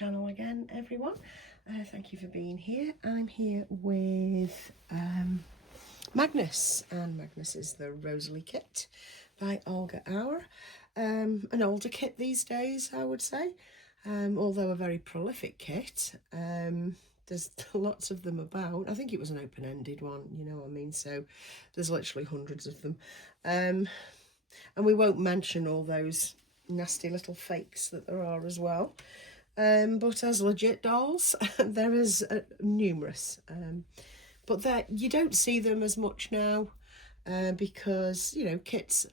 channel again, everyone. Thank you for being here. I'm here with Magnus, and Magnus is the Rosalie kit by Olga Auer. An older kit these days, I would say, although a very prolific kit. There's lots of them about. I think it was an open-ended one, you know what I mean? So there's literally hundreds of them. And we won't mention all those nasty little fakes that there are as well. But as legit dolls, there is numerous. But that you don't see them as much now because, you know, kits,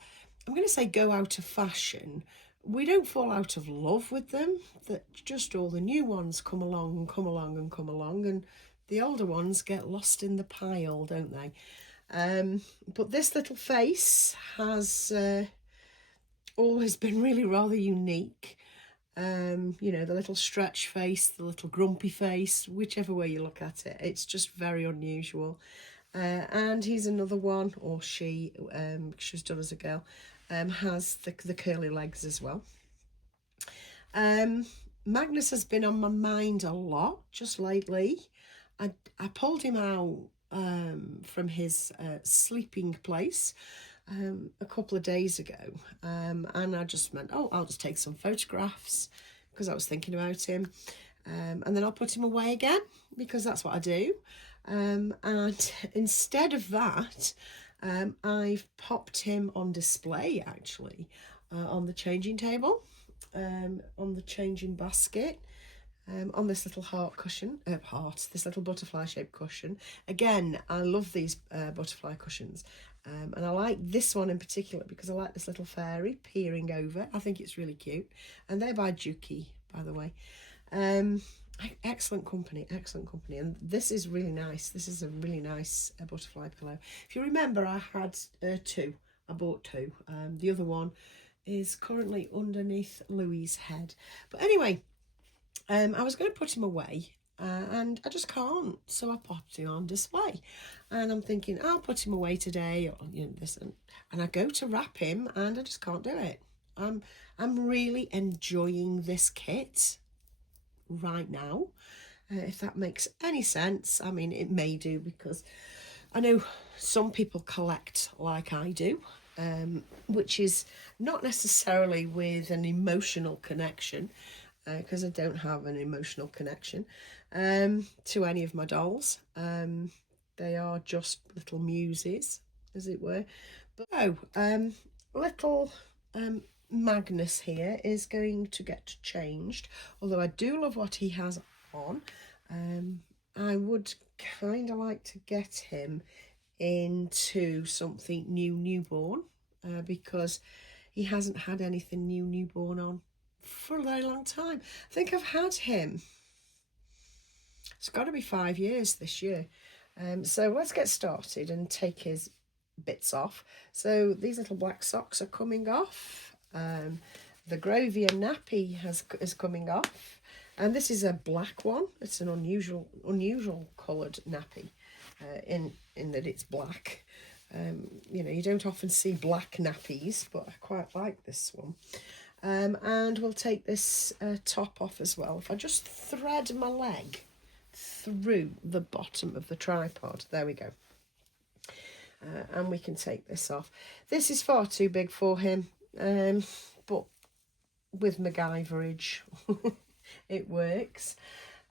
I'm going to say, go out of fashion. We don't fall out of love with them, that just all the new ones come along and come along and come along, and the older ones get lost in the pile, don't they? But this little face has always been really rather unique. You know, the little stretch face, the little grumpy face, whichever way you look at it, it's just very unusual. And he's another one, or she was done as a girl, has the curly legs as well. Magnus has been on my mind a lot just lately. I pulled him out from his sleeping place a couple of days ago, and I just went, oh, I'll just take some photographs because I was thinking about him, and then I'll put him away again because that's what I do. And instead of that, I've popped him on display actually on the changing table, on the changing basket, on this little this little butterfly shaped cushion. Again, I love these butterfly cushions, and I like this one in particular because I like this little fairy peering over. I think it's really cute, and they're by Juki, by the way. Excellent company, and this is really nice. This is a really nice butterfly pillow. If you remember, I had two. I bought two. The other one is currently underneath Louie's head. But anyway, I was going to put him away, and I just can't. So I popped him on display, and I'm thinking I'll put him away today, or you know this, and I go to wrap him, and I just can't do it. I'm really enjoying this kit right now, if that makes any sense. I mean, it may do, because I know some people collect like I do, which is not necessarily with an emotional connection, because I don't have an emotional connection to any of my dolls. They are just little muses, as it were. But little Magnus here is going to get changed, although I do love what he has on. I would kind of like to get him into something newborn, because he hasn't had anything newborn on for a very long time. I think I've had him, it's got to be 5 years this year. So let's get started and take his bits off. So these little black socks are coming off. The Grovia nappy is coming off, and this is a black one. It's an unusual coloured nappy, in that it's black. You know, you don't often see black nappies, but I quite like this one. And we'll take this top off as well. If I just thread my leg through the bottom of the tripod, there we go. And we can take this off. This is far too big for him, but with MacGyverage, it works.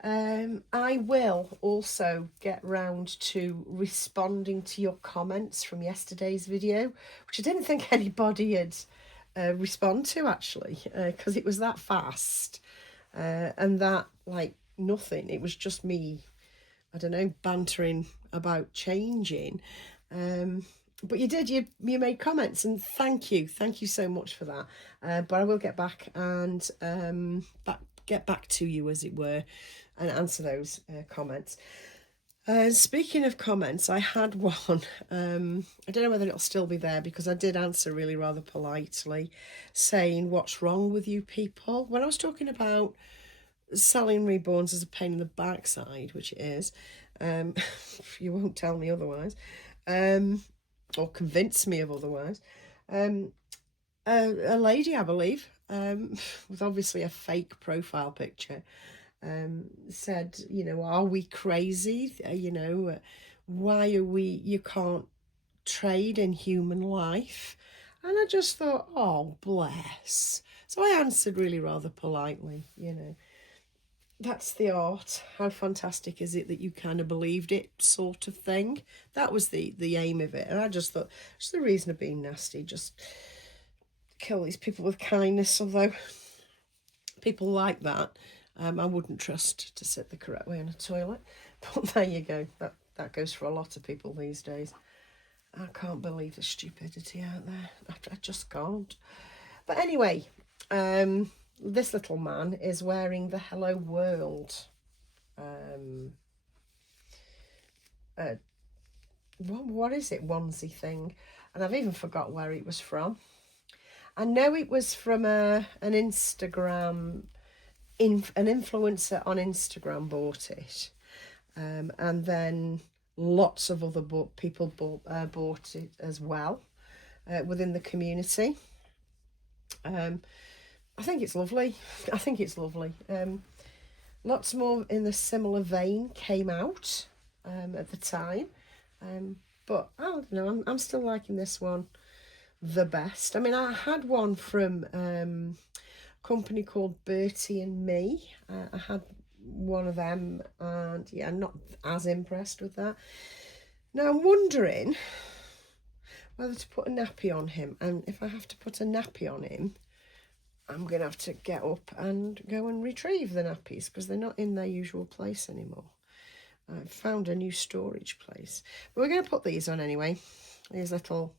I will also get round to responding to your comments from yesterday's video, which I didn't think anybody had respond to actually, because it was that fast, and that, like, nothing. It was just me, I don't know, bantering about changing. But you did, you made comments, and thank you so much for that. But I will get back and get back to you, as it were, and answer those comments. Speaking of comments, I had one. I don't know whether it'll still be there, because I did answer really rather politely, saying, what's wrong with you people? When I was talking about selling reborns as a pain in the backside, which it is, you won't tell me otherwise, or convince me of otherwise. A lady, I believe, with obviously a fake profile picture, said, you know, are we crazy? You know, why are we, you can't trade in human life. And I just thought, oh, bless. So I answered really rather politely, you know. That's the art. How fantastic is it that you kind of believed it, sort of thing. That was the aim of it. And I just thought, it's the reason of being nasty. Just kill these people with kindness. Although people like that, I wouldn't trust to sit the correct way in a toilet. But there you go. That goes for a lot of people these days. I can't believe the stupidity out there. I just can't. But anyway, this little man is wearing the Hello World. What is it? Onesie thing. And I've even forgot where it was from. I know it was from an Instagram, an influencer on Instagram bought it. And then lots of other people bought it as well within the community. I think it's lovely. I think it's lovely. Lots more in the similar vein came out at the time. But I don't know, I'm still liking this one the best. I mean, I had one from a company called Bertie and Me. I had one of them, and yeah, I'm not as impressed with that. Now I'm wondering whether to put a nappy on him, and if I have to put a nappy on him, I'm going to have to get up and go and retrieve the nappies because they're not in their usual place anymore. I've found a new storage place. But we're going to put these on anyway. These little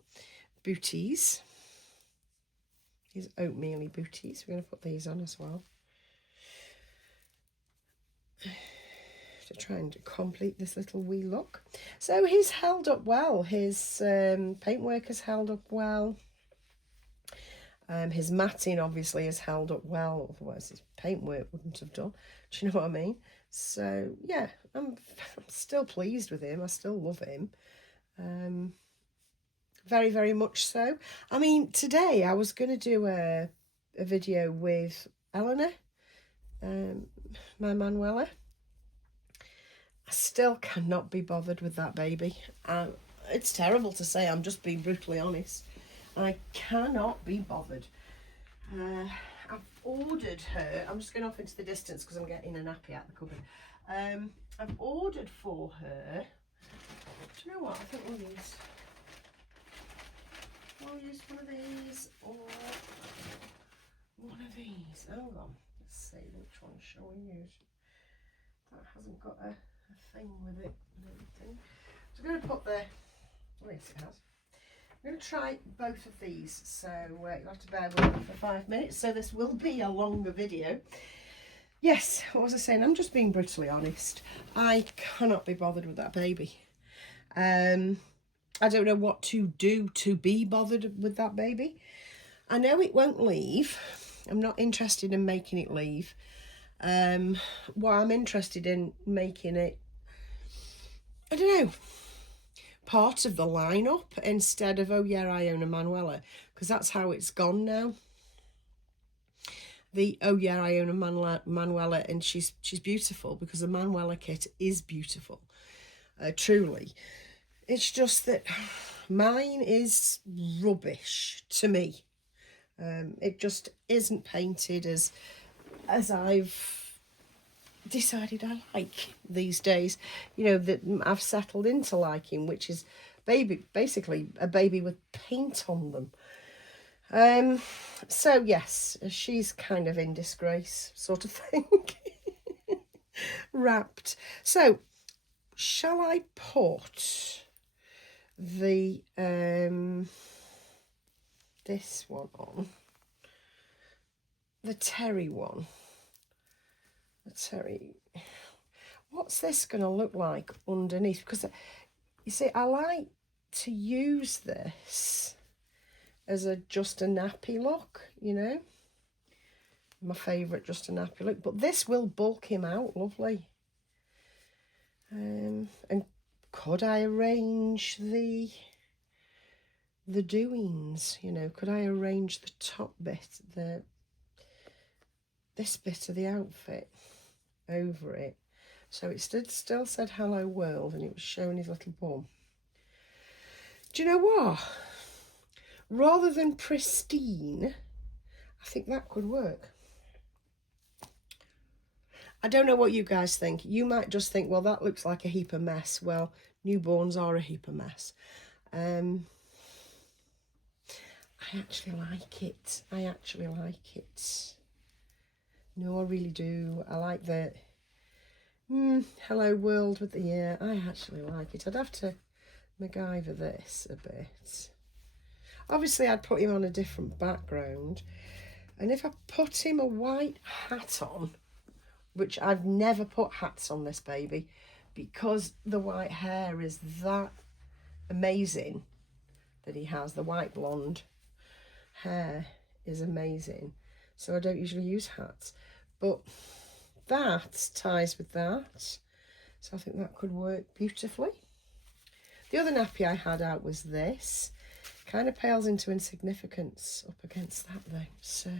booties. These oatmeal-y booties. We're going to put these on as well. To try and complete this little wee look. So he's held up well. His paintwork has held up well. His matting obviously has held up well, otherwise his paintwork wouldn't have done. Do you know what I mean? So yeah, I'm still pleased with him. I still love him. Very, very much so. I mean, today I was going to do a video with Eleanor, my Manuela. I still cannot be bothered with that baby. It's terrible to say, I'm just being brutally honest. I cannot be bothered. I've ordered her, I'm just going off into the distance because I'm getting a nappy out of the cupboard. I've ordered for her, do you know what, I think we'll use one of these or one of these. Hang on, let's see which one shall we use. That hasn't got a thing with it and everything. So I'm going to put the, well, yes it has. I'm going to try both of these, so you'll have to bear with me for 5 minutes, so this will be a longer video. Yes, what was I saying? I'm just being brutally honest. I cannot be bothered with that baby. I don't know what to do to be bothered with that baby. I know it won't leave. I'm not interested in making it leave. What I'm interested in making it, I don't know, part of the lineup instead of, oh yeah, I own a Manuela, because that's how it's gone now. The, oh yeah, I own a Manuela and she's beautiful, because the Manuela kit is beautiful, truly. It's just that mine is rubbish to me. It just isn't painted as I've decided I like these days, you know, that I've settled into liking, which is basically a baby with paint on them. So yes, she's kind of in disgrace, sort of thing. Wrapped. So shall I put the this one on, the Terry one? The Terry, what's this going to look like underneath? Because you see, I like to use this as just a nappy look, you know, my favourite just a nappy look, but this will bulk him out lovely. And could I arrange the doings, you know, could I arrange the top bit, this bit of the outfit? over it. So it still said hello world, and it was showing his little bum. Do you know what? Rather than pristine, I think that could work. I don't know what you guys think. You might just think, well, that looks like a heap of mess. Well, newborns are a heap of mess. I actually like it. I actually like it. No, I really do. I like the hello world with the ear. I actually like it. I'd have to MacGyver this a bit. Obviously, I'd put him on a different background. And if I put him a white hat on, which I've never put hats on this baby, because the white hair is that amazing that he has. The white blonde hair is amazing. So I don't usually use hats. But that ties with that. So I think that could work beautifully. The other nappy I had out was this. Kind of pales into insignificance up against that though. So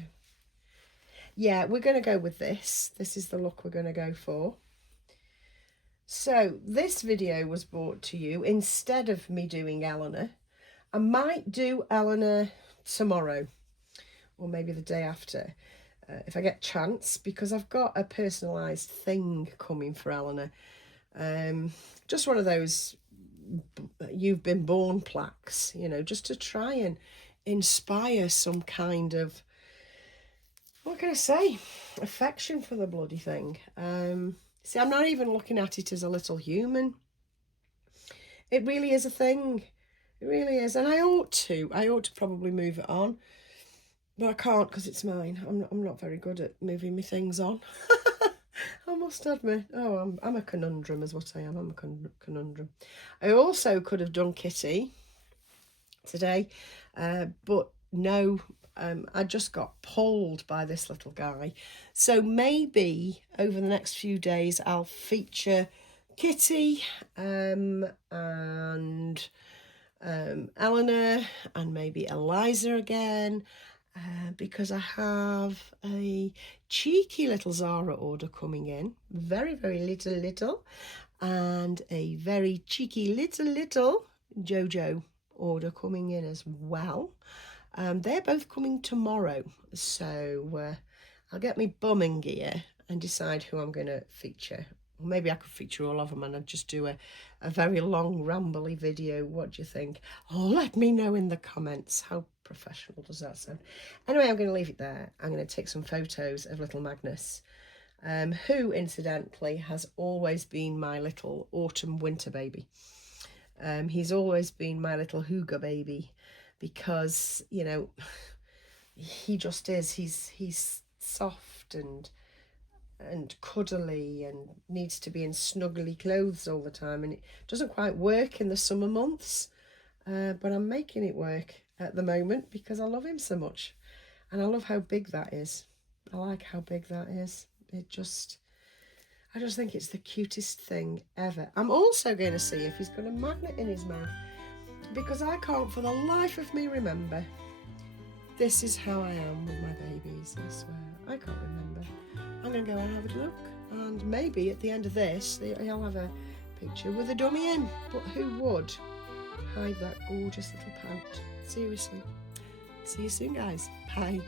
yeah, we're going to go with this. This is the look we're going to go for. So this video was brought to you instead of me doing Eleanor. I might do Eleanor tomorrow or maybe the day after if I get a chance, because I've got a personalised thing coming for Eleanor. Just one of those you've been born plaques, you know, just to try and inspire some kind of, what can I say, affection for the bloody thing. See, I'm not even looking at it as a little human. It really is a thing. It really is. And I ought to probably move it on, but I can't because it's mine. I'm not very good at moving my things on. I must admit. Oh, I'm a conundrum is what I am. I'm a conundrum. I also could have done Kitty today, but no, I just got pulled by this little guy. So maybe over the next few days I'll feature Kitty and Eleanor and maybe Eliza again. Because I have a cheeky little Zara order coming in, very, very little, and a very cheeky little Jojo order coming in as well. They're both coming tomorrow, so I'll get my bum in gear and decide who I'm going to feature. Or maybe I could feature all of them and I'd just do a very long, rambly video. What do you think? Oh, let me know in the comments. How professional does that sound? Anyway, I'm going to leave it there. I'm going to take some photos of little Magnus, who, incidentally, has always been my little autumn-winter baby. He's always been my little hygge baby because, you know, he just is. He's soft and cuddly and needs to be in snuggly clothes all the time, and it doesn't quite work in the summer months, but I'm making it work at the moment because I love him so much, and I love how big that is. I like how big that is. I just think it's the cutest thing ever. I'm also going to see if he's got a magnet in his mouth, because I can't for the life of me remember. This is how I am with my babies, I swear. I can't remember. I'm going to go and have a look, and maybe at the end of this I'll have a picture with a dummy in, but who would hide that gorgeous little pout? Seriously. See you soon, guys. Bye.